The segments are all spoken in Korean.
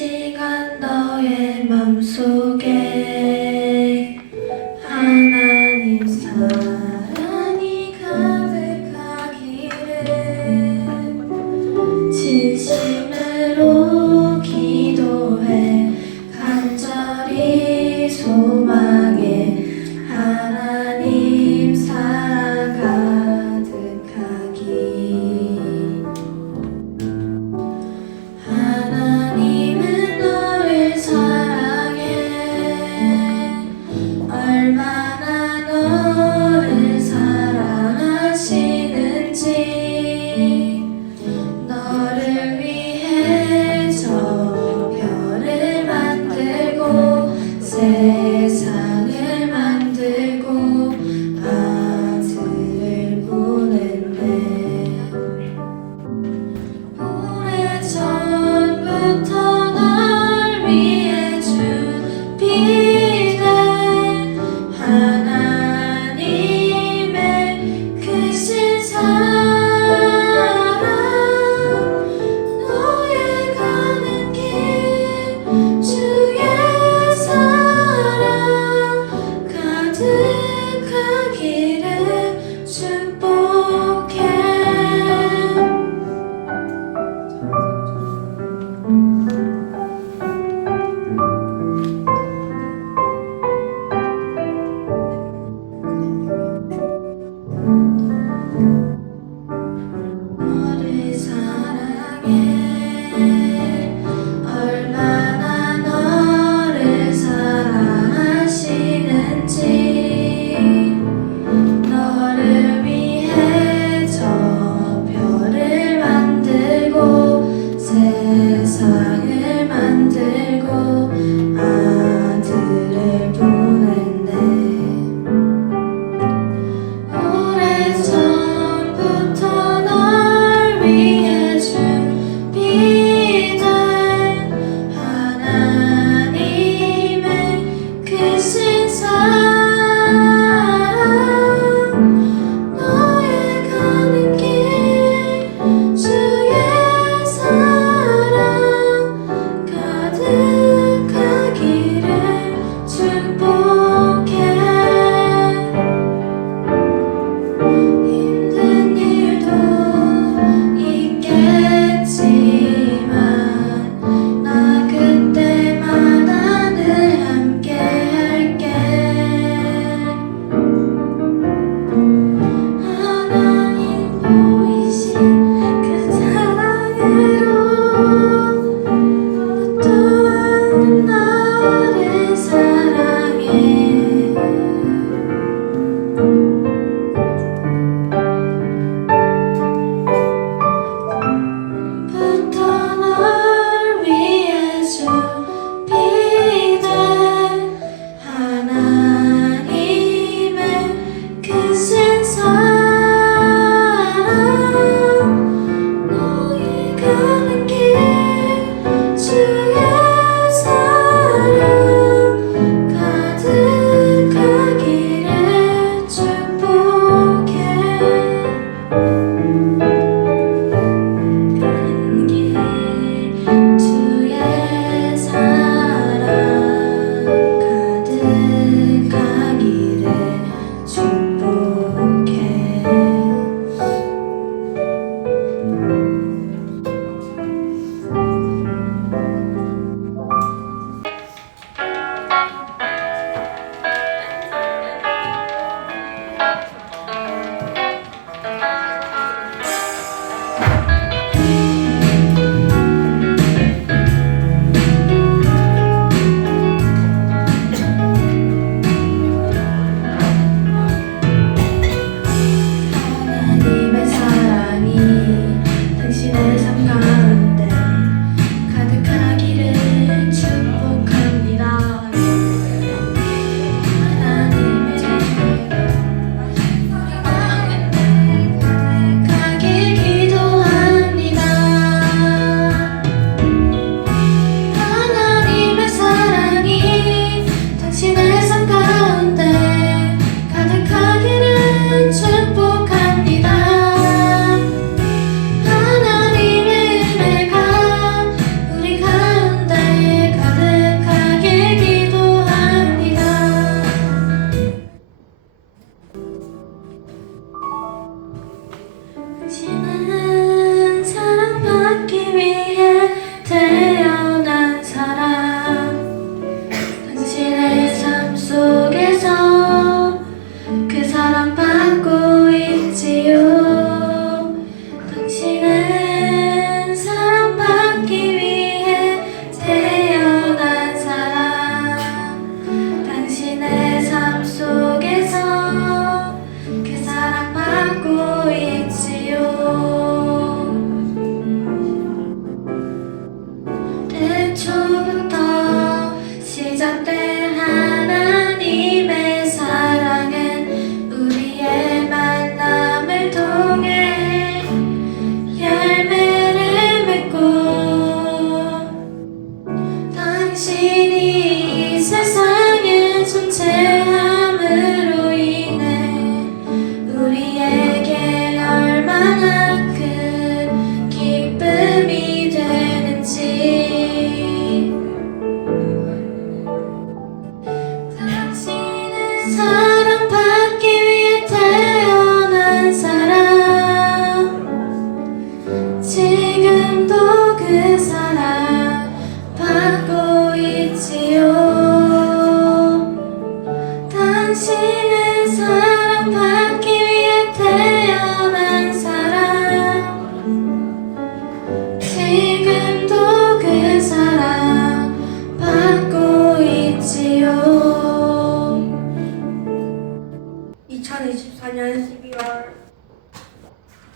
시간 너의 맘속에 하나님 사랑이 가득하기를 진심으로 기도해 간절히 소망해 하나님 사랑 가득하기. 하나님은 너를 사랑해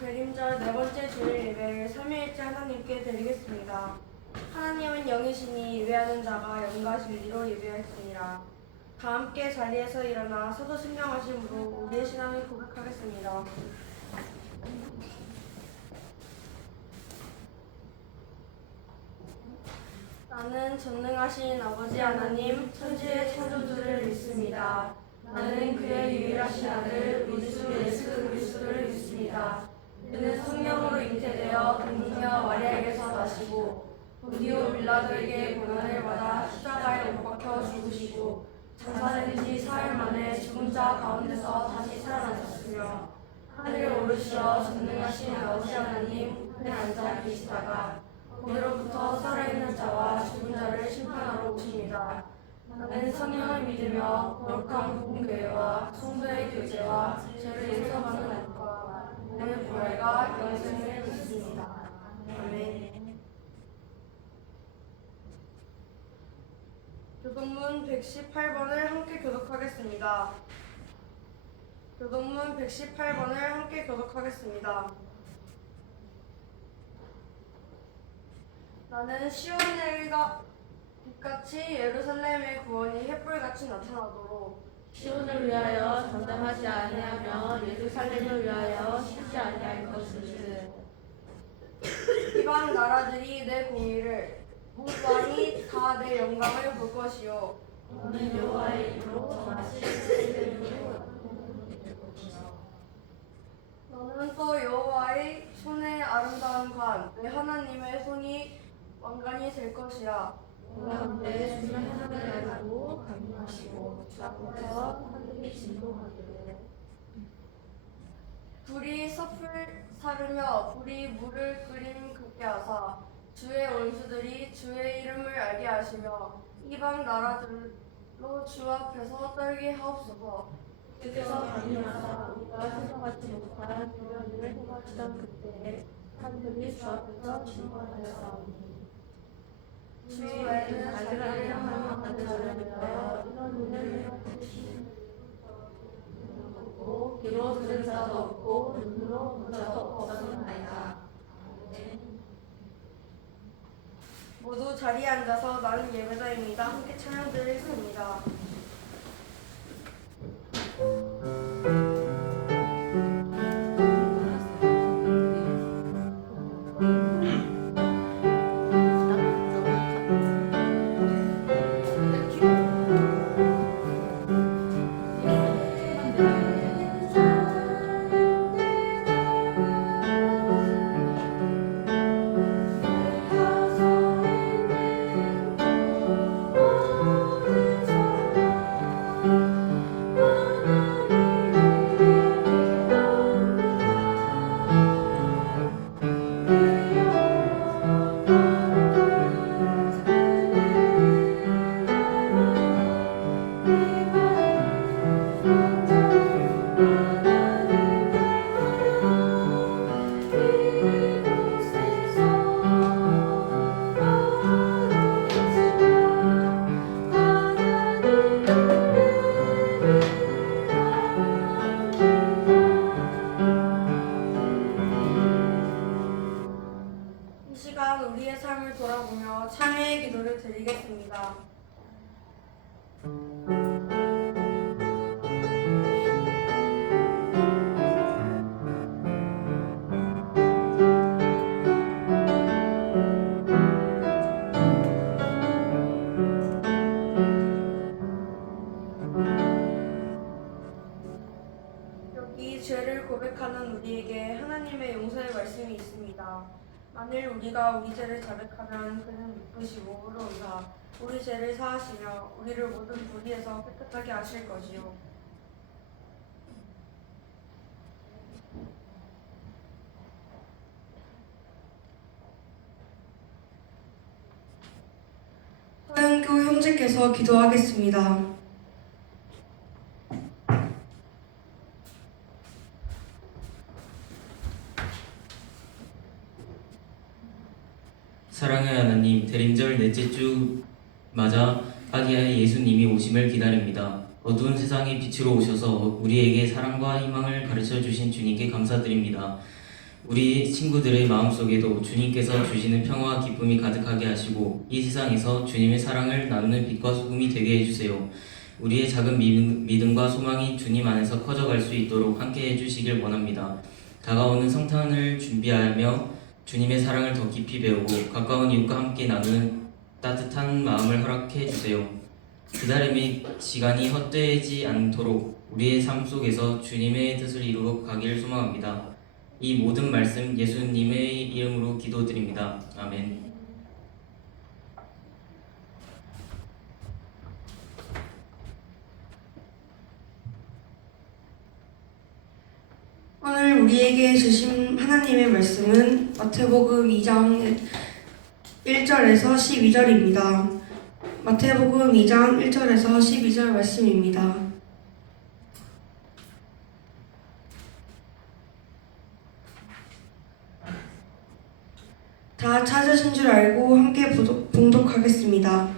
대림절 네 번째 주일 예배를 삼위일체 하나님께 드리겠습니다. 하나님은 영이시니 예배하는 자가 영과 진리로 예배하였습니다. 다 함께 자리에서 일어나 서도 승명하심으로 우리의 신앙을 고백하겠습니다. 나는 전능하신 아버지 하나님 천지의 창조주를 믿습니다. 나는 그의 유일하신 아들 우리 주 예수 그리스도를 믿습니다. 그는 성령으로 잉태되어 동성녀 마리아에게서 나시고 본디오 빌라도에게 고난을 받아 십자가에 못 박혀 죽으시고 장사된 지 사흘 만에 죽은 자 가운데서 다시 살아나셨으며 하늘에 오르시어 전능하신 아버지 하나님 우편에 앉아 계시다가 거기로부터 살아있는 자와 죽은 자를 심판하러 오십니다. 나는 성령을 믿으며 거룩한 복음교회와 성도의 교제와 죄를 용서받는 것과 몸의 부활과 영생을 믿습니다. 아멘. 교동문 118번을 함께 교독하겠습니다. 교동문 118번을 함께 교독하겠습니다. 나는 시온의 빛같이 예루살렘의 구원이 햇불같이 나타나도록 시온을 위하여 잠잠하지 아니하며 예루살렘을 위하여 쉬지 아니할 것이지. 이방 나라들이 내 공의를 문광이 다 내 영광을 볼 것이요 오늘 여호와의 이름으로 정하신 세계를 너는 또 여호와의 손의 아름다운 관 내 하나님의 손이 왕관이 될 것이라. 가운데 주를 하나님을 알고 강림하시고 주 앞에서 하늘이 진동하기를. 불이 섭을 사르며 불이 물을 끓임 그게 하사 주의 원수들이 주의 이름을 알게 하시며 이방 나라들로 주 앞에서 떨게 하옵소서. 주께서 강림하사 우리가 생각하지 못한 그런 일을 행하시던 그때에 하늘이 주 앞에서 진동하였사오니 주 외에는 자기를 향하는 자를 위하여 이런 일을 없고 귀로 들은 자도 없고 눈으로 본 자도 없었나이다. 모두 자리에 앉아서 나는 예배자입니다. 함께 찬양 드리겠습니다. 이 시간 우리의 삶을 돌아보며 찬양의 기도를 드리겠습니다. 여기 죄를 고백하는 우리에게 하나님의 용서의 말씀이 있습니다. 만일 우리가 우리 죄를 자백하면 그는 믿으시고 의로우사 우리 죄를 사하시며 우리를 모든 불의에서 깨끗하게 하실 것이요. 서영교 형제께서 기도하겠습니다. 사랑의 하나님, 대림절 넷째 주 맞아 아기야의 예수님이 오심을 기다립니다. 어두운 세상의 빛으로 오셔서 우리에게 사랑과 희망을 가르쳐 주신 주님께 감사드립니다. 우리 친구들의 마음속에도 주님께서 주시는 평화와 기쁨이 가득하게 하시고 이 세상에서 주님의 사랑을 나누는 빛과 소금이 되게 해주세요. 우리의 작은 믿음과 소망이 주님 안에서 커져갈 수 있도록 함께 해주시길 원합니다. 다가오는 성탄을 준비하며 주님의 사랑을 더 깊이 배우고 가까운 이웃과 함께 나누는 따뜻한 마음을 허락해 주세요. 기다림의 시간이 헛되지 않도록 우리의 삶 속에서 주님의 뜻을 이루어 가기를 소망합니다. 이 모든 말씀 예수님의 이름으로 기도드립니다. 아멘. 오늘 우리에게 주신 하나님의 말씀은 마태복음 2장 1절에서 12절입니다. 마태복음 2장 1절에서 12절 말씀입니다. 다 찾으신 줄 알고 함께 봉독하겠습니다.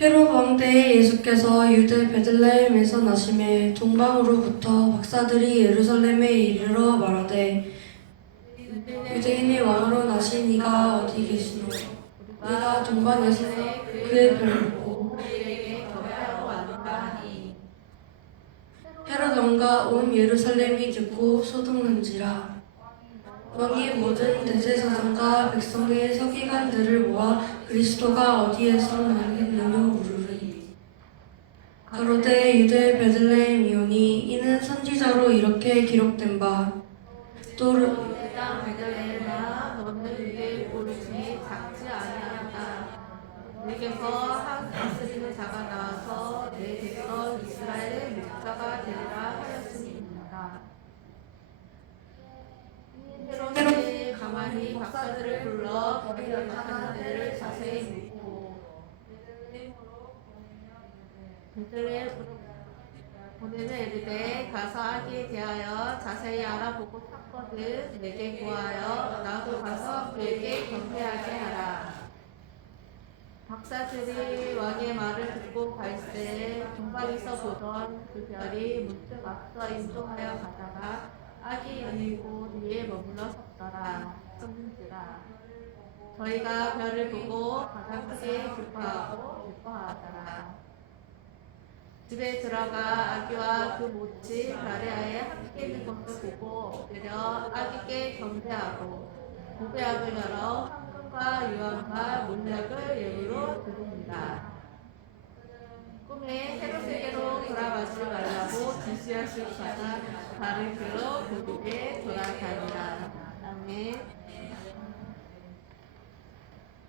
헤롯 왕 때에 예수께서 유대 베들레헴에서 나심에 동방으로부터 박사들이 예루살렘에 이르러 말하되 유대인의 왕으로 나신 이가 어디 계시노? 우리가 동방에서 그의 별을 보고 헤롯 왕과 온 예루살렘이 듣고 소동한지라. 왕이 모든 대제사장과 백성의 서기관들을 모아 그리스도가 어디에서 나겠느냐 물으리. 가로되 유대 베들레헴이오니 이는 선지자로 이렇게 기록된 바 또 땅 베들레헴아 너는 유대의 고르심이 작지 아니하다. 내게서 한 다스리는 자가 나와서 내 백성 이스라엘의 목자가 되리라 하였습니다. 헤롯이 가만히 박사들을 불러 그들을 하는 데를 자세히 묻고 베들레헴으로 보내며 이르되 가서 아기에 대하여 자세히 알아보고 찾거든 내게 구하여 나도 가서 그에게 경배하게 하라. 박사들이 왕의 말을 듣고 갈새 동방에서 보던 그 별이 문득 앞서 인도하여 가다가 아기 있는 곳 위에 머물러 섰더라. 섰는지라. 저희가 별을 보고 가장 크게 기뻐하더라. 집에 들어가 아기와 그 모친 마리아의 함께 있는 것을 보고 엎드려 아기께 경배하고 고백을 열어 황금과 유황과 물약을 예물로 드립니다. 꿈에 헤롯에게로 돌아가지 말라고 지시하시다가 다른 길로 고국에 돌아가니라. 아멘.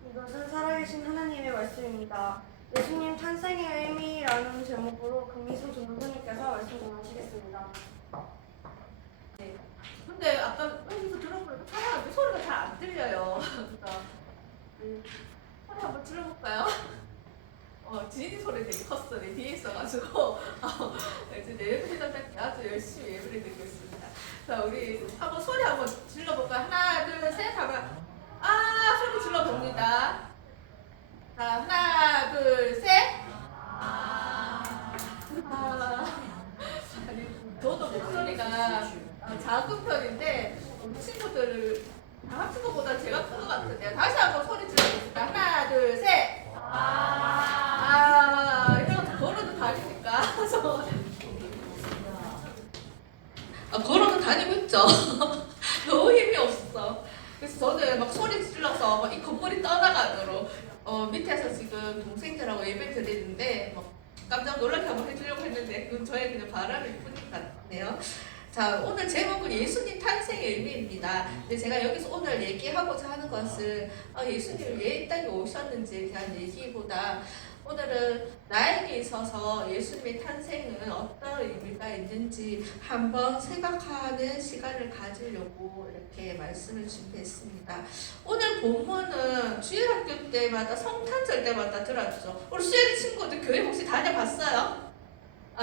이것은 살아계신 하나님의 말씀입니다. 예수님 탄생의 의미라는 제목으로 금미소 전도사님께서 말씀 전하시겠습니다. 근데 아까 여기서 들어보니까 촬영할 소리가 잘 안 들려요. 소리 한번 들어볼까요? 지니 소리 되게 컸어. 내 뒤에 있어가지고 이제 예배 시작할 때 아주 열심히 예배를 드리고 있습니다. 자, 우리 한번 소리 한번 질러볼까요? 하나, 둘, 셋 하면 소리 질러봅니다. 자, 하나, 둘, 셋. 아니, 저도 목소리가 작은 편인데 우리 친구들 다 합친 것보다 제가 큰 것 같은데요. 다시 한번 소리 질러봅시다. 하나, 둘, 셋. 이러면서 걸어도 다니니까. 걸어도 다니고 있죠. 너무 힘이 없어. 그래서 저는 막 소리 질러서 막 이 건물이 떠나가도록 밑에서 지금 동생들하고 예배 드리는데 깜짝 놀라게 한번 해주려고 했는데 그건 저의 그냥 바람일 뿐인 것 같네요. 자, 오늘 제목은 예수님 탄생의 의미입니다. 근데 제가 여기서 오늘 얘기하고자 하는 것은 예수님이 왜 이 땅에 오셨는지에 대한 얘기보다 오늘은 나에게 있어서 예수님의 탄생은 어떤 의미가 있는지 한번 생각하는 시간을 가지려고 이렇게 말씀을 준비했습니다. 오늘 본문은 주일학교 때마다 성탄절 때마다 들었죠. 우리 수연이 친구들 교회 혹시 다녀봤어요?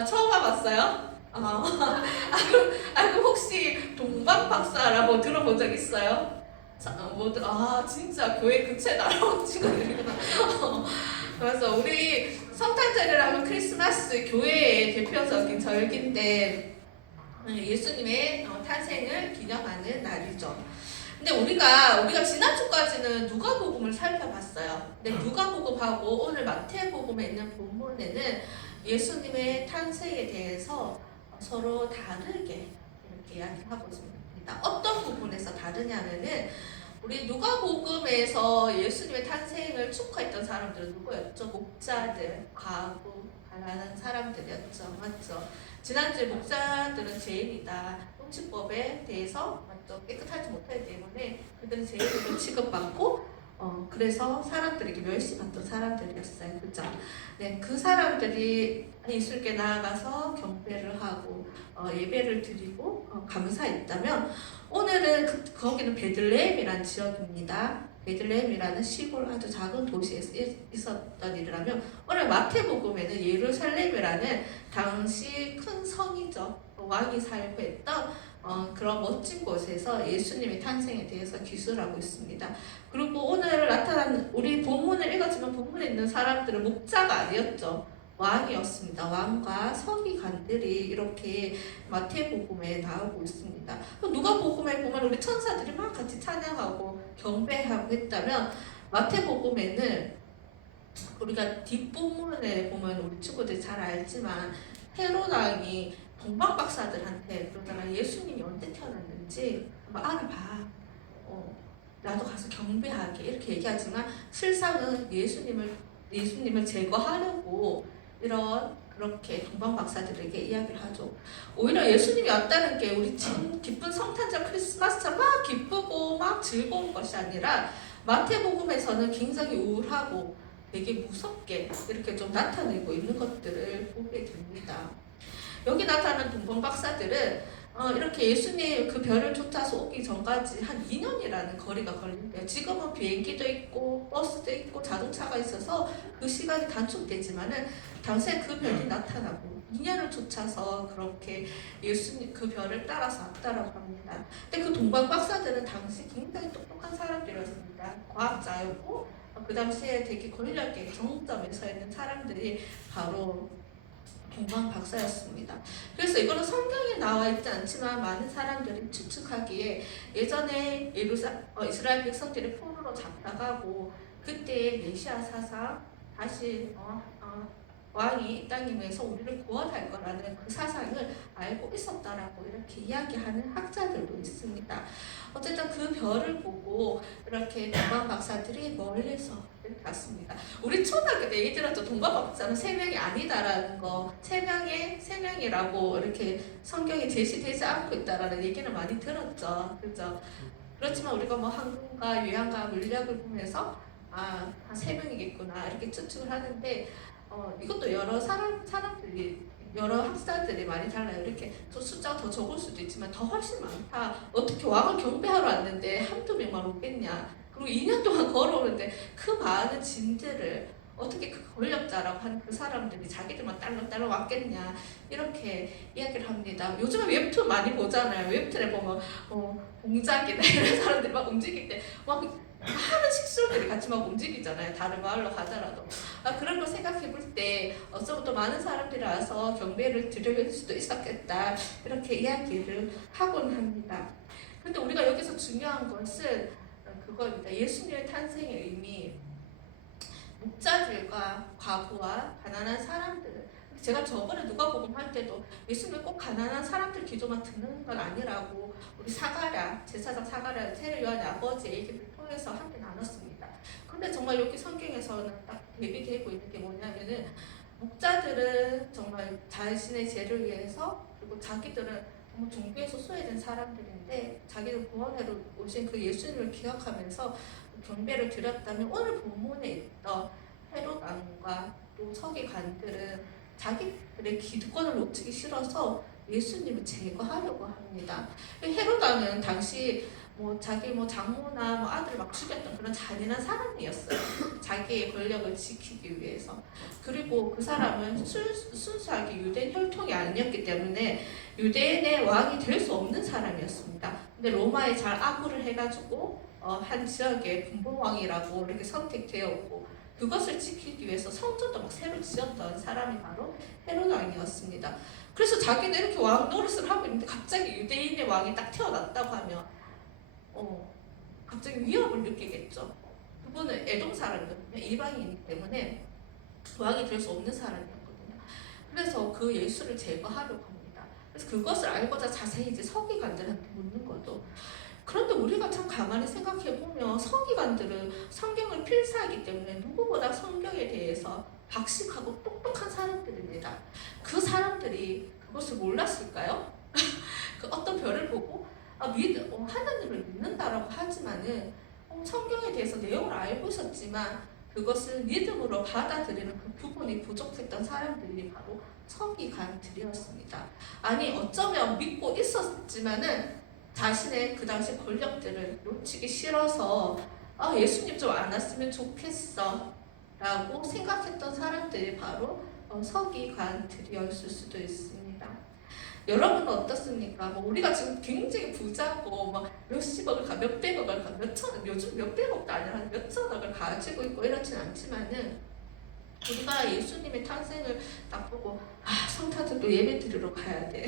처음 와봤어요? 그럼 혹시 동방박사라고 들어본 적 있어요? 진짜 교회 근처에 날아온 친구들이구나. 그래서 우리 성탄절이라면 크리스마스 교회의 대표적인 절기인데 예수님의 탄생을 기념하는 날이죠. 근데 우리가 지난주까지는 누가복음을 살펴봤어요. 근데 누가복음하고 오늘 마태복음에 있는 본문에는 예수님의 탄생에 대해서 서로 다르게 이렇게 이야기하고 있습니다. 어떤 부분에서 다르냐면은 우리 누가복음에서 예수님의 탄생을 축하했던 사람들은 누구였죠? 목자들, 과부, 가난한 사람들이었죠. 맞죠? 지난주에 목자들은 죄인이다. 흠집법에 대해서 맞죠? 깨끗하지 못하기 때문에 그들은 죄인으로 취급받고 그래서 사람들에게 멸시받던 사람들이었어요. 그죠? 네, 그 사람들이 예수님께 나아가서 경배를 하고 예배를 드리고 감사했다면 오늘은 거기는 베들레헴이라는 지역입니다. 베들레헴이라는 시골 아주 작은 도시에서 있었던 일이라면 오늘 마태복음에는 예루살렘이라는 당시 큰 성이죠. 왕이 살고 했던 그런 멋진 곳에서 예수님의 탄생에 대해서 기술하고 있습니다. 그리고 오늘 나타난 우리 본문을 읽었지만 본문에 있는 사람들은 목자가 아니었죠. 왕이었습니다. 왕과 서기관들이 이렇게 마태복음에 나오고 있습니다. 누가복음에 보면 우리 천사들이 막 같이 찬양하고 경배하고 했다면 마태복음에는 우리가 뒷부분에 보면 우리 친구들이 잘 알지만 헤롯 왕이 동방 박사들한테 그러잖아. 예수님이 언제 태어났는지 한번 알아봐. 나도 가서 경배하게 이렇게 얘기하지만 실상은 예수님을 제거하려고 그렇게 동방 박사들에게 이야기를 하죠. 오히려 예수님이 왔다는 게 우리 지금 기쁜 성탄절 크리스마스처럼 막 기쁘고 막 즐거운 것이 아니라 마태복음에서는 굉장히 우울하고 되게 무섭게 이렇게 좀 나타내고 있는 것들을 보게 됩니다. 여기 나타나는 동방 박사들은 이렇게 예수님 그 별을 쫓아서 오기 전까지 한 2년이라는 거리가 걸린대요. 지금은 비행기도 있고 버스도 있고 자동차가 있어서 그 시간이 단축되지만은 당시에 그 별이 나타나고 2년을 쫓아서 그렇게 예수님 그 별을 따라서 왔다라고 합니다. 근데 그 동방 박사들은 당시 굉장히 똑똑한 사람들이었습니다. 과학자였고 그 당시에 되게 권력의 정점에 서 있는 사람들이 바로 동방 박사였습니다. 그래서 이거는 성경에 나와 있지 않지만 많은 사람들이 추측하기에 예전에 이스라엘 백성들이 포로로 잡혀가고 그때 메시아 사상 다시 왕이 이 땅에 위해서 우리를 구원할 거라는 그 사상을 알고 있었다라고 이렇게 이야기하는 학자들도 있습니다. 어쨌든 그 별을 보고 이렇게 동방 박사들이 멀리서 이렇게 왔습니다. 우리 초등학교 때 얘기 들었죠. 동방 박사는 3명이 아니다라는 거, 3명이라고 이렇게 성경에 제시되지 않고 있다라는 얘기는 많이 들었죠. 그렇죠? 그렇지만 우리가 뭐 항공과 유양과 물리학을 보면서 한 3명이겠구나 이렇게 추측을 하는데 이것도 여러 사람들이 여러 학자들이 많이 달라요. 이렇게 숫자가 더 적을 수도 있지만 더 훨씬 많다. 어떻게 왕을 경배하러 왔는데 한두 명만 오겠냐. 그리고 2년 동안 걸어오는데 그 많은 짐들을 어떻게 그 권력자라고 하는 그 사람들이 자기들만 딸랑딸랑 왔겠냐. 이렇게 이야기를 합니다. 요즘에 웹툰 많이 보잖아요. 웹툰에 보면 공작이나 이런 사람들이 막 움직일 때 막 많은 식술들이 같이 막 움직이잖아요. 다른 마을로 가더라도. 그런 걸 생각해 볼 때 어쩌면 또 많은 사람들이 와서 경배를 드릴 수도 있었겠다. 이렇게 이야기를 하곤 합니다. 근데 우리가 여기서 중요한 것은 그겁니다. 예수님의 탄생의 의미, 목자들과 과부와 가난한 사람들. 제가 저번에 누가복음 할 때도 예수님은 꼭 가난한 사람들 기도만 듣는 건 아니라고 우리 제사장 사가랴 세례 요한의 아버지의 얘기를 통해서 함께 나눴습니다. 근데 정말 여기 성경에서는 딱 대비되고 있는 게 뭐냐면은 목자들은 정말 자신의 죄를 위해서 그리고 자기들은 정말 종교에서 소외된 사람들인데 자기를 구원하러 오신 그 예수님을 기억하면서 경배를 드렸다면 오늘 본문에 있던 헤롯 왕과 또 서기관들은 자기들의 기득권을 놓치기 싫어서 예수님을 제거하려고 합니다. 헤롯 왕은 당시 자기 장모나 아들을 막 죽였던 그런 잔인한 사람이었어요. 자기의 권력을 지키기 위해서. 그리고 그 사람은 순수하게 유대인 혈통이 아니었기 때문에 유대인의 왕이 될 수 없는 사람이었습니다. 근데 로마에 잘 아구를 해가지고 한 지역의 분봉왕이라고 이렇게 선택되었고 그것을 지키기 위해서 성전도 막 새로 지었던 사람이 바로 헤롯 왕이었습니다. 그래서 자기는 이렇게 왕 노릇을 하고 있는데 갑자기 유대인의 왕이 딱 태어났다고 하면 갑자기 위협을 느끼겠죠. 그분은 에돔 사람이거든요. 이방인이기 때문에 왕이 될 수 없는 사람이었거든요. 그래서 그 예수를 제거하려고 합니다. 그래서 그것을 알고자 자세히 이제 서기관들한테 묻는 거죠. 그런데 우리가 참 가만히 생각해 보면 서기관들은 성경을 필사하기 때문에 누구보다 성경에 대해서 박식하고 똑똑한 사람들입니다. 그 사람들이 그것을 몰랐을까요? 그 어떤 별을 보고 하나님을 믿는다라고 하지만은 성경에 대해서 내용을 알고 있었지만 그것을 믿음으로 받아들이는 그 부분이 부족했던 사람들이 바로 서기관들이었습니다. 아니 어쩌면 믿고 있었지만은 자신의 그 당시 권력들을 놓치기 싫어서 예수님 좀 안 왔으면 좋겠어 라고 생각했던 사람들이 바로 서기관들이었을 수도 있습니다. 여러분은 어떻습니까? 우리가 지금 굉장히 부자고 몇십억을 몇백억을 몇천억, 요즘 몇백억도 아니라 몇천억을 가지고 있고 이렇진 않지만은 우리가 예수님의 탄생을 딱 보고 성탄절도 예배 드리러 가야 돼.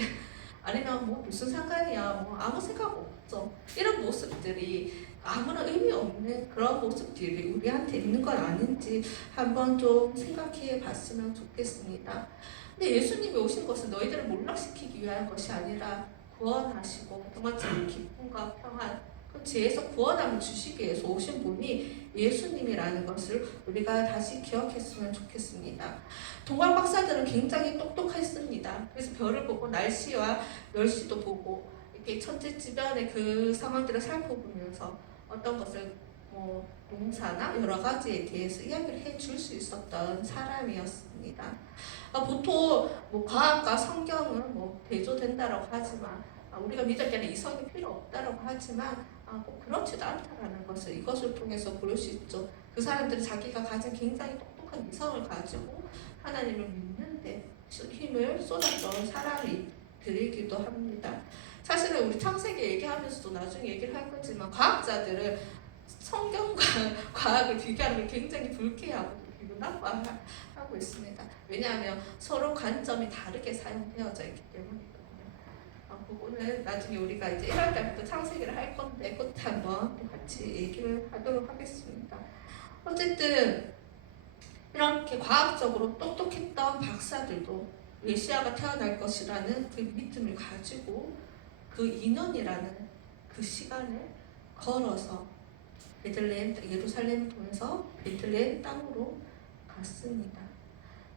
아니면 무슨 상관이야, 아무 생각 없죠. 이런 모습들이 아무런 의미 없는 그런 모습들이 우리한테 있는 건 아닌지 한번 좀 생각해 봤으면 좋겠습니다. 근데 예수님이 오신 것은 너희들을 몰락시키기 위한 것이 아니라 구원하시고 정말 참 기쁨과 평안, 그 죄에서 구원함을 주시기 위해서 오신 분이 예수님이라는 것을 우리가 다시 기억했으면 좋겠습니다. 동방 박사들은 굉장히 똑똑했습니다. 그래서 별을 보고 날씨와 멸시도 보고 이렇게 천지주변의 그 상황들을 살펴보면서 어떤 것을 농사나 여러 가지에 대해서 이야기를 해줄 수 있었던 사람이었습니다. 보통 과학과 성경은 대조된다라고 하지만 우리가 믿을 때는 이성이 필요 없다라고 하지만 꼭 그렇지도 않다라는 것을 이것을 통해서 볼 수 있죠. 그 사람들은 자기가 가진 굉장히 똑똑한 이성을 가지고 하나님을 믿는데 힘을 쏟았던 사람들이기도 합니다. 사실은 우리 창세기 얘기하면서도 나중에 얘기를 할 거지만 과학자들은 성경과 과학을 비교하는 게 굉장히 불쾌하고 비난하고 있습니다. 왜냐하면 서로 관점이 다르게 사용되어져 있기 때문이거든요. 그거는 나중에 우리가 이제 1월 달부터 창세기를 할 건데 그때 한번 같이 얘기를 하도록 하겠습니다. 어쨌든 이렇게 과학적으로 똑똑했던 박사들도 메시아가 태어날 것이라는 그 믿음을 가지고 그 2년이라는 그 시간을 걸어서 예루살렘을 통해서 베들레헴 땅으로 갔습니다.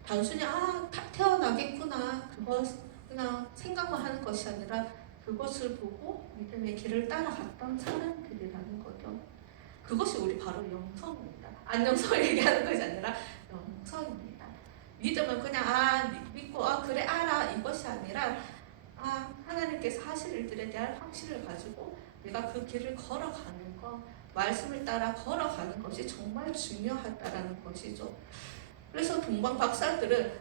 단순히 태어나겠구나 그것 그냥 생각만 하는 것이 아니라 그것을 보고 믿음의 길을 따라갔던 사람들이라는 거죠. 그것이 우리 바로 영성입니다. 안영성을 얘기하는 것이 아니라 영성입니다. 믿음은 그냥 믿고 그래 알아 이것이 아니라 하나님께서 하실 일들에 대한 확신을 가지고 내가 그 길을 걸어가는 것, 말씀을 따라 걸어가는 것이 정말 중요하다라는 것이죠. 그래서 동방 박사들은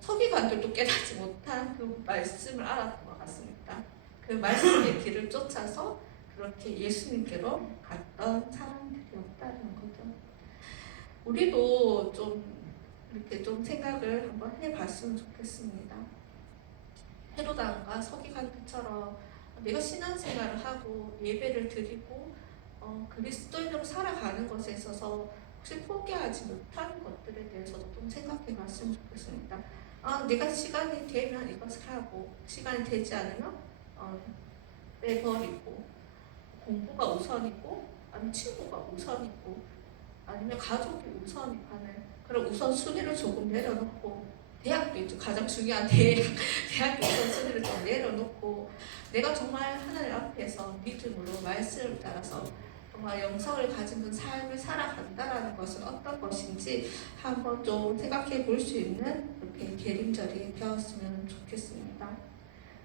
서기관들도 깨닫지 못한 그 말씀을 알았던 것 같습니다. 그 말씀의 길을 쫓아서 그렇게 예수님께로 갔던 사람들이었다는 거죠. 우리도 좀 이렇게 좀 생각을 한번 해봤으면 좋겠습니다. 헤로당과 서기관들처럼 내가 신앙생활을 하고 예배를 드리고 그리스도인으로 살아가는 것에 있어서 혹시 포기하지 못하는 것들에 대해서도 좀 생각해 봤으면 좋겠습니다. 내가 시간이 되면 이것을 하고 시간이 되지 않으면 빼버리고 공부가 우선이고 아니면 친구가 우선이고 아니면 가족이 우선이 하는 그런 우선순위를 조금 내려놓고 대학도 있죠. 가장 중요한 대학교 우선순위를 좀 내려놓고 내가 정말 하나님 앞에서 믿음으로 말씀을 따라서 정말 영성을 가진 그 삶을 살아간다라는 것은 어떤 것인지 한번 좀 생각해 볼 수 있는 이렇게 계림절이 되었으면 좋겠습니다.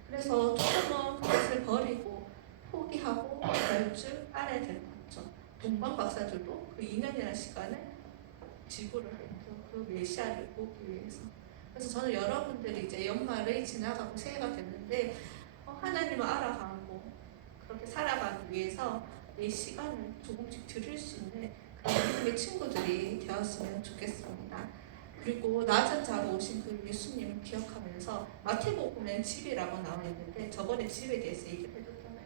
그래서 조금은 그것을 버리고 포기하고 갈 줄 알아야 될 거죠. 동방 박사들도 그 2년이라는 시간을 지불을 했죠. 그 메시아를 보기 위해서. 그래서 저는 여러분들이 이제 연말이 지나가고 새해가 됐는데 하나님을 알아가고 그렇게 살아가기 위해서 내 시간을 조금씩 드릴 수 있는 그런 믿음의 친구들이 되었으면 좋겠습니다. 그리고 낮은 자로 오신 그 예수님을 기억하면서 마태복음에 집이라고 나와 있는데 저번에 집에 대해서 얘기를 해줬잖아요.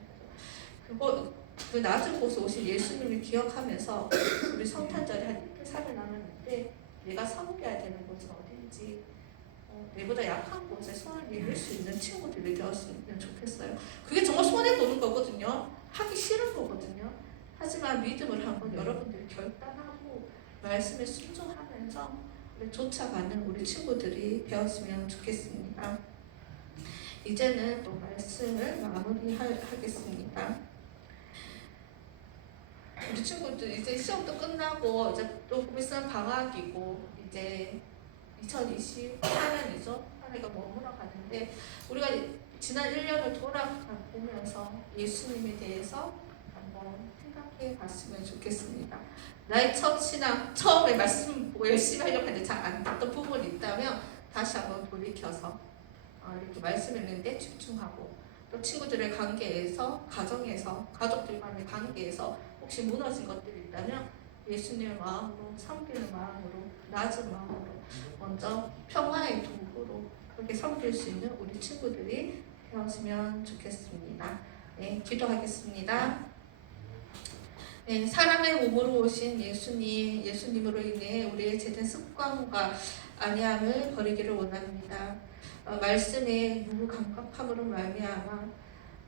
그거 그 낮은 곳에 오신 예수님을 기억하면서 우리 성탄절에 한 이틀 3일 남았는데 내가 섬겨야 되는 곳은 어딘지 내보다 약한 곳에 손을 내밀 수 있는 친구들이 되었으면 좋겠어요. 그게 정말 손해 보는 거거든요. 하기 싫은 거거든요. 하지만 믿음을 한번 여러분들이 결단하고 말씀에 순종하면서 쫓아가는 우리 친구들이 되었으면 좋겠습니다. 이제는 또 말씀을 마무리하겠습니다. 우리 친구들 이제 시험도 끝나고 이제 조금 있으면 방학이고 이제 2024년이죠. 한 해가 머물러 가는데 우리가 지난 1년을 돌아보면서 예수님에 대해서 한번 생각해 봤으면 좋겠습니다. 나의 첫 신앙, 처음에 말씀 보고 열심히 하려고 했는데 잘 안 됐던 부분이 있다면 다시 한번 돌이켜서 이렇게 말씀 읽는데 집중하고 또 친구들의 관계에서, 가정에서, 가족들 간의 관계에서 혹시 무너진 것들이 있다면 예수님의 마음으로, 섬기는 마음으로, 낮은 마음으로 먼저 평화의 도구로 그렇게 섬길 수 있는 우리 친구들이 되었으면 좋겠습니다. 네, 기도하겠습니다. 네, 사람의 몸으로 오신 예수님으로 인해 우리의 죄된 습관과 안해함을 버리기를 원합니다. 말씀에 무감각함으로 말미암아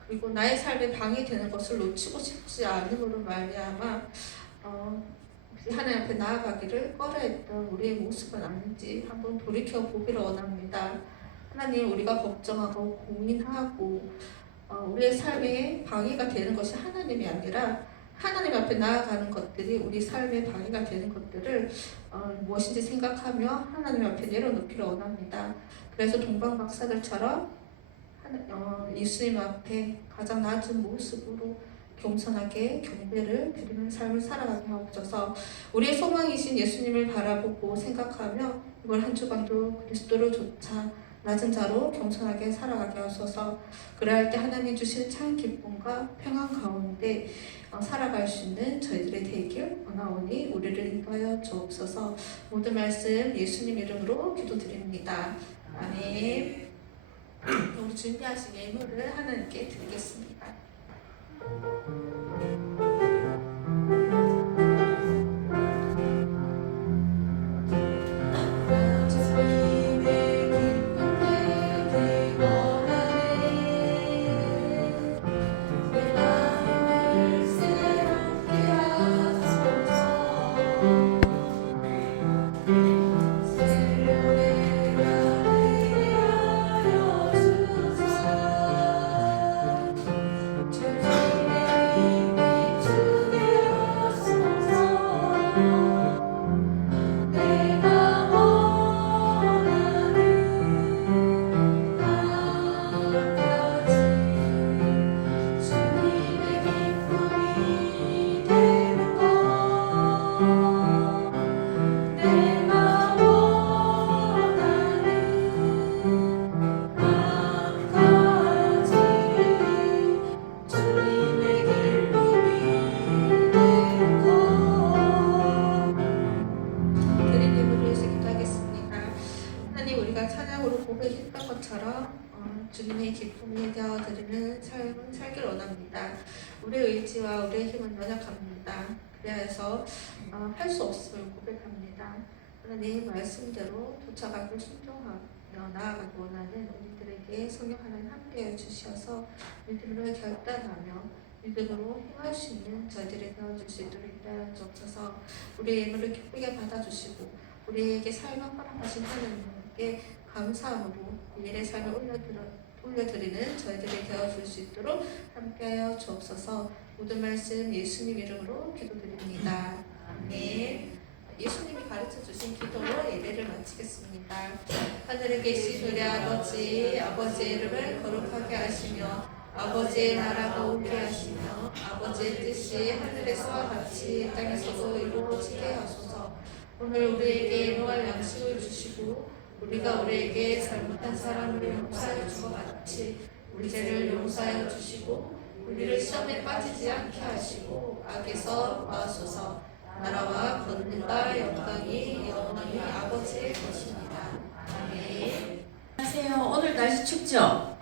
그리고 나의 삶에 방해되는 것을 놓치고 싶지 않음으로 말미암아 하나님 앞에 나아가기를 꺼려했던 우리의 모습은 아닌지 한번 돌이켜 보기를 원합니다. 하나님, 우리가 걱정하고 고민하고 우리의 삶에 방해가 되는 것이 하나님이 아니라 하나님 앞에 나아가는 것들이 우리 삶에 방해가 되는 것들을 무엇인지 생각하며 하나님 앞에 내려놓기를 원합니다. 그래서 동방박사들처럼 예수님 앞에 가장 낮은 모습으로 겸손하게 경배를 드리는 삶을 살아가게 하옵소서. 우리의 소망이신 예수님을 바라보고 생각하며 이번 한 주간도 그리스도를 좇아 낮은 자로 겸손하게 살아가게 하소서. 그래야 할 때 하나님 주시는 참 기쁨과 평안 가운데 살아갈 수 있는 저희들의 되길 원하오니 우리를 인도하여 주옵소서. 모든 말씀 예수님 이름으로 기도드립니다. 아멘. 우리 준비하신 예물을 하나님께 드리겠습니다. 주님의 기쁨이 되어드리는 삶을 살기를 원합니다. 우리의 의지와 우리의 힘은 연약합니다. 그래서 할 수 없음을 고백합니다. 하나님 말씀대로 쫓아가고 순종하며 나아가기 원하는 우리들에게 성령 하나님 함께해 주셔서 믿음으로 결단하며 믿음으로 행할 수 있는 저희들이 되어줄 수 있도록 인도하여 주옵소서. 우리의 예물을 기쁘게 받아주시고 우리에게 삶을 허락하신 하나님께 감사함으로 미래의 삶을 올려드리는 저희들이 되어줄 수 있도록 함께하여 주옵소서. 모든 말씀 예수님 이름으로 기도드립니다. 아멘. 예수님이 가르쳐 주신 기도로 예배를 마치겠습니다. 하늘에 계신 우리 아버지, 아버지의 이름을 거룩하게 하시며 아버지의 나라가 오게 하시며 아버지의 뜻이 하늘에서와 같이 땅에서도 이루어지게 하소서. 오늘 우리에게 일용할 양식을 주시고 우리가 우리에게 잘못한 사람을 용서하여 준 것 같이 우리 죄를 용서하여 주시고 우리를 시험에 빠지지 않게 하시고 악에서 구하소서. 나라와 권능과 영광이 영원히 아버지의 것입니다. 아멘. 안녕하세요. 오늘 날씨 춥죠?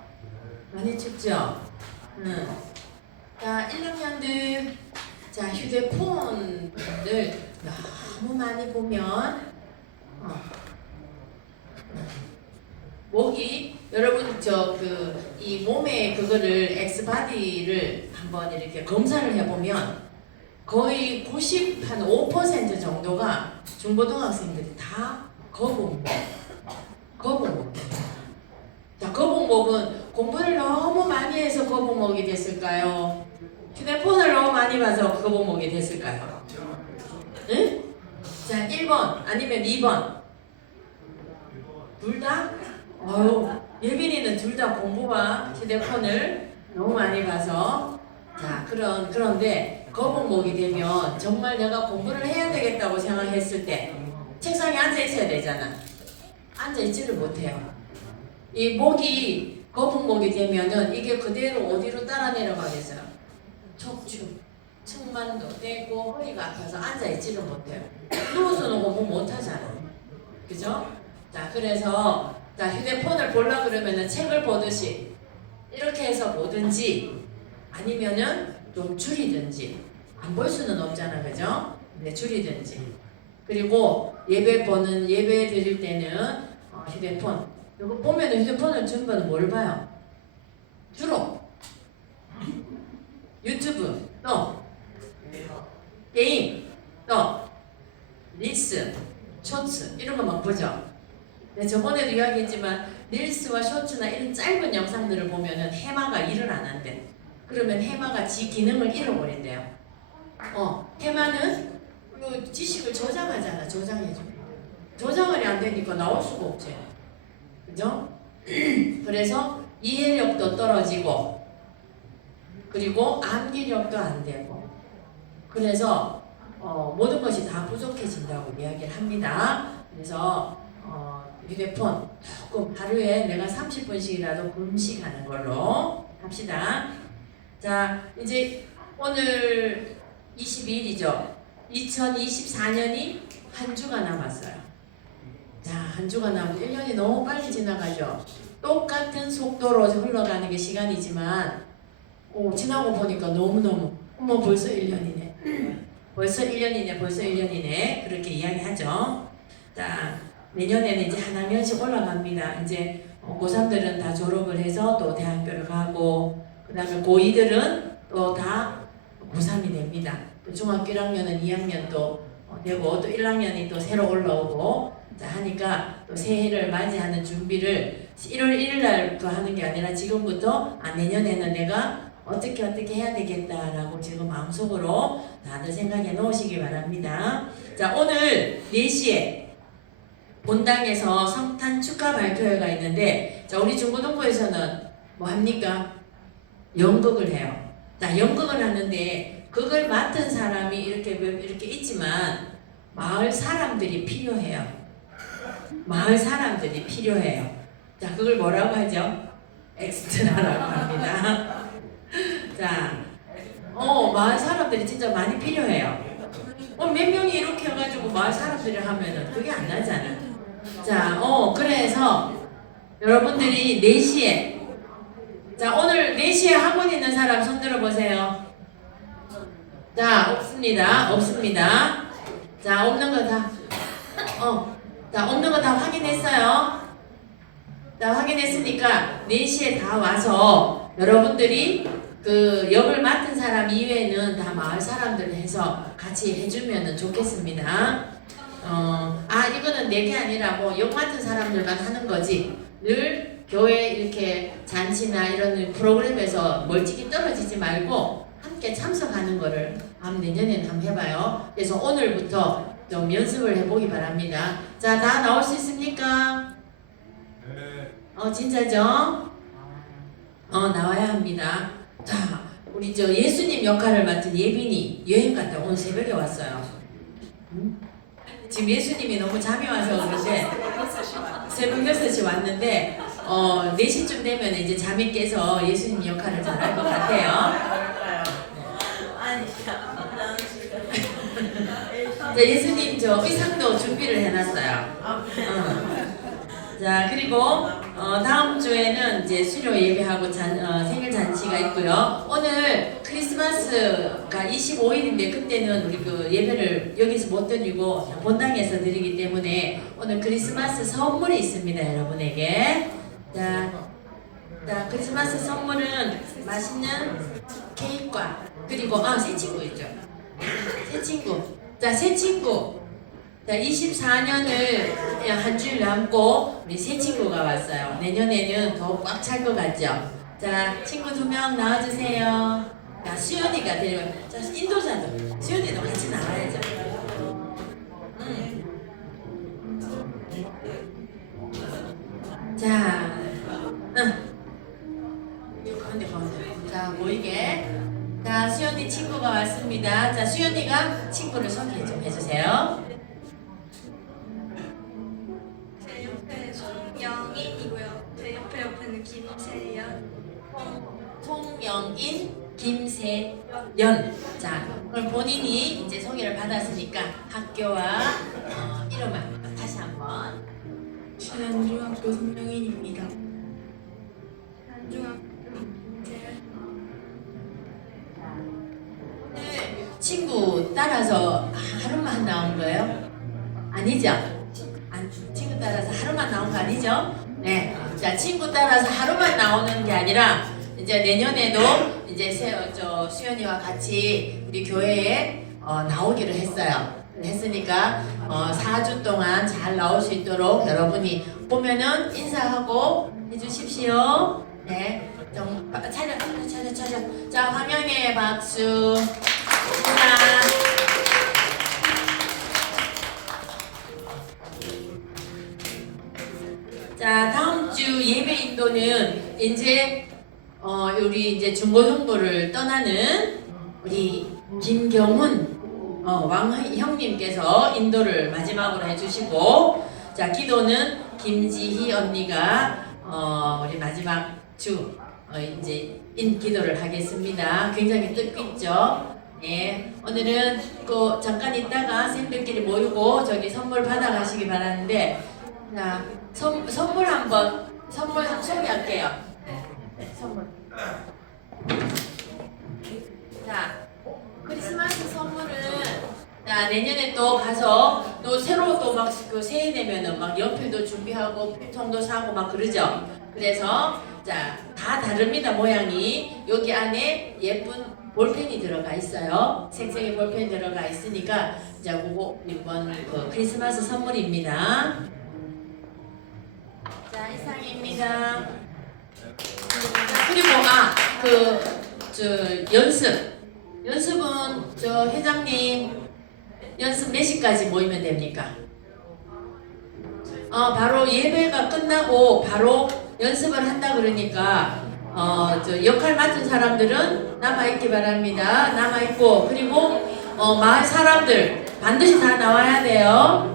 많이 춥죠? 자, 1학년들, 자, 휴대폰을 너무 많이 보면 목이 여러분 이 몸에 그거를 엑스바디를 한번 이렇게 검사를 해보면 거의 5% 정도가 중고등학생들이 다 거북목. 자, 거북목은 공부를 너무 많이 해서 거북목이 됐을까요? 휴대폰을 너무 많이 봐서 거북목이 됐을까요? 응? 자, 1번 아니면 2번. 둘 다? 예빈이는 둘 다 공부와 휴대폰을 너무 많이 봐서 자, 그런데 거북목이 되면 정말 내가 공부를 해야 되겠다고 생각했을 때 책상에 앉아 있어야 되잖아. 앉아 있지를 못해요. 이 목이 거북목이 되면은 이게 그대로 어디로 따라 내려가겠어요? 척추, 측만도 떼고 허리가 아파서 앉아 있지를 못해요. 누워서는 공부 못 하잖아. 그죠? 자, 그래서 자, 휴대폰을 보려 그러면은 책을 보듯이 이렇게 해서 보든지 아니면은 좀 줄이든지 안 볼 수는 없잖아, 그죠? 네, 줄이든지. 그리고 예배 드릴 때는 휴대폰. 이거 보면은 휴대폰을 준비는 뭘 봐요? 주로 유튜브, 또 게임, 또 릴스, 쇼츠 이런 거 막 보죠. 네, 저번에도 이야기했지만 릴스와 쇼츠나 이런 짧은 영상들을 보면은 해마가 일을 안 한대. 그러면 해마가 지 기능을 잃어버린대요. 해마는 그 지식을 저장하잖아. 저장해줘. 저장이 안 되니까 나올 수가 없지. 그죠? 그래서 이해력도 떨어지고 그리고 암기력도 안 되고 그래서 모든 것이 다 부족해진다고 이야기를 합니다. 그래서 휴대폰 조금 하루에 내가 30분씩이라도 금식하는 걸로 합시다. 자, 이제 오늘 22일이죠. 2024년이 한 주가 남았어요. 자, 한 주가 남은 1년이 너무 빨리 지나가죠. 똑같은 속도로 흘러가는 게 시간이지만 지나고 보니까 너무너무 벌써 1년이네. 벌써 1년이네. 그렇게 이야기하죠. 자, 내년에는 이제 한 학년씩 올라갑니다. 이제 고3들은 다 졸업을 해서 또 대학교를 가고 그 다음에 고2들은 또 다 고3이 됩니다. 또 중학교 1학년은 2학년 또 되고 또 1학년이 또 새로 올라오고 자 하니까 또 새해를 맞이하는 준비를 1월 1일 날 하는 게 아니라 지금부터 내년에는 내가 어떻게 해야 되겠다라고 지금 마음속으로 다들 생각해 놓으시기 바랍니다. 자, 오늘 4시에 본당에서 성탄 축하 발표회가 있는데 자, 우리 중고등부에서는 뭐 합니까? 연극을 해요. 자, 연극을 하는데 그걸 맡은 사람이 이렇게 있지만 마을 사람들이 필요해요. 자, 그걸 뭐라고 하죠? 엑스트라라고 합니다. 자, 마을 사람들이 진짜 많이 필요해요. 몇 명이 이렇게 해가지고 마을 사람들이 하면은 그게 안 나잖아. 자, 그래서 여러분들이 4시에 자, 오늘 4시에 학원 있는 사람 손 들어보세요. 자, 없습니다. 자, 없는 거 다 없는 거 다 확인했어요. 자, 확인했으니까 4시에 다 와서 여러분들이 그 역을 맡은 사람 이외에는 다 마을 사람들 해서 같이 해주면 좋겠습니다. 이거는 내게 아니라 뭐 역 맡은 사람들만 하는 거지. 늘 교회 이렇게 잔치나 이런 프로그램에서 멀찍이 떨어지지 말고 함께 참석하는 거를 내년에는 한번 해봐요. 그래서 오늘부터 좀 연습을 해보기 바랍니다. 자, 다 나올 수 있습니까? 네. 진짜죠? 나와야 합니다. 자, 우리 예수님 역할을 맡은 예빈이 여행 갔다 오늘 새벽에 왔어요. 지금 예수님이 너무 잠이 와서 그런데 새벽 6시 왔는데 4시쯤 되면 이제 잠이 깨서 예수님 역할을 잘할 것 같아요. 아니, 나는 지금 자, 예수님 저 의상도 준비를 해놨어요. 자, 그리고 다음 주에는 이제 수료 예배하고 생일 잔치가 있고요. 오늘 크리스마스가 25일인데 그때는 우리 그 예배를 여기서 못 드리고 본당에서 드리기 때문에 오늘 크리스마스 선물이 있습니다, 여러분에게. 자, 크리스마스 선물은 맛있는 케이크와 그리고 새 친구 있죠. 새 친구. 자, 새 친구. 자, 24년을 한 주일 남고 우리 새 친구가 왔어요. 내년에는 더 꽉 찰 것 같죠? 자, 친구 2명 나와주세요. 자, 수연이가 데려와. 자, 인도자도. 수연이도 같이 나와야죠. 자, 가운데. 자, 모이게. 자, 수연이 친구가 왔습니다. 자, 수연이가 친구를 소개 좀 해주세요. 제 옆에 송영인이고요. 제 옆에는 김세연. 송영인, 김세연. 자, 그럼 본인이 이제 소개를 받았으니까 학교와 이름을 다시 한번. 신안중학교 송영인입니다. 신안중학교 친구 따라서 하루만 나온 거예요? 아니죠? 친구 따라서 하루만 나온 거 아니죠? 네. 자, 친구 따라서 하루만 나오는 게 아니라 이제 내년에도 이제 수연이와 같이 우리 교회에 나오기로 했어요. 했으니까 4주 동안 잘 나올 수 있도록 여러분이 보면은 인사하고 해주십시오. 네. 차려. 자, 화면에 박수. 자, 다음 주 예배 인도는 이제 우리 이제 중고등부를 떠나는 우리 김경훈 왕형님께서 인도를 마지막으로 해주시고, 자, 기도는 김지희 언니가 우리 마지막 주 이제 기도를 하겠습니다. 굉장히 뜻깊죠? 네, 오늘은 잠깐 있다가 쌤들끼리 모이고 저기 선물 받아가시기 바라는데, 자, 선물 한번 소개할게요. 네, 선물. 자, 크리스마스 선물은 자, 내년에 또 가서 또 새로 또 막 새해 되면은 막 연필도 준비하고 필통도 사고 막 그러죠. 그래서 자, 다 다릅니다, 모양이. 여기 안에 예쁜 볼펜이 들어가 있어요. 색색의 볼펜이 들어가 있으니까 자, 그거 이번 크리스마스 선물입니다. 자, 이상입니다. 그리고 연습은 회장님 연습 몇 시까지 모이면 됩니까? 바로 예배가 끝나고 바로 연습을 한다 그러니까 역할 맡은 사람들은 남아있기 바랍니다. 남아있고, 그리고 마을 사람들 반드시 다 나와야 돼요.